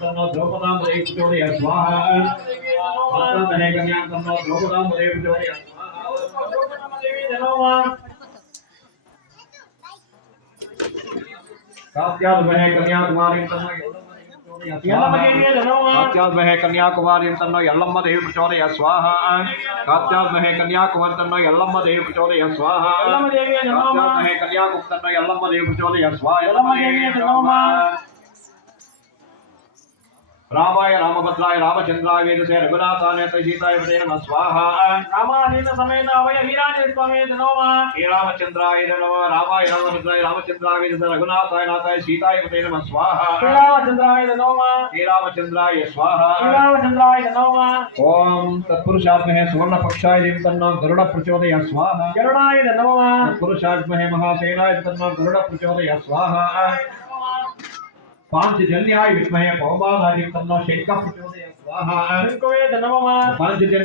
तन्नो द्रौपदां देवी प्रचोदयात् स्वाहा साक्षात् महे कन्या तन्नो द्रौपदां देवी प्रचोदयात् स्वाहा साक्षात् महे कन्याकुमारीं तन्नो साक्षात् महे कन्याकुमारीं तन्नो यल्लम्मा देवी प्रचोदयात् स्वाहा साक्षात् महे कन्याकुमारी तन्नो यल्लम्मा देवी प्रचोदयात् स्वाहा साक्षात् महे कन्याकुमारी तन्नो यल्लम्मा देवी प्रचोदयात् स्वाहा रामाय रामभद्राय रामचंद्राय वेदसे रघुनाथाय सीताय वदे नमः स्वाहा रामादीन समेत अभय वीरांजलि स्वामी नमः श्री रामचंद्राय नमः रामाय रामभद्राय रामचंद्राय वेदसे रघुनाथाय नाथाय सीताय वदे नमः स्वाहा श्री रामचंद्राय नमः श्री रामचंद्राय स्वाहा श्री रामचंद्राय नमः ओम तत्पुरुषात्महे सुवर्ण पक्षाय तन्नो गरुड़ प्रचोदयात् स्वाहा गरुड़ाय नमः तत्पुरुषात्महे महासेनाय तन्नो गरुड़ प्रचोदयात् स्वाहा पांचजन्याय विद्महे पवमानाय तन्नो शंकर प्रचोदयात् स्वाहा पांचजन्य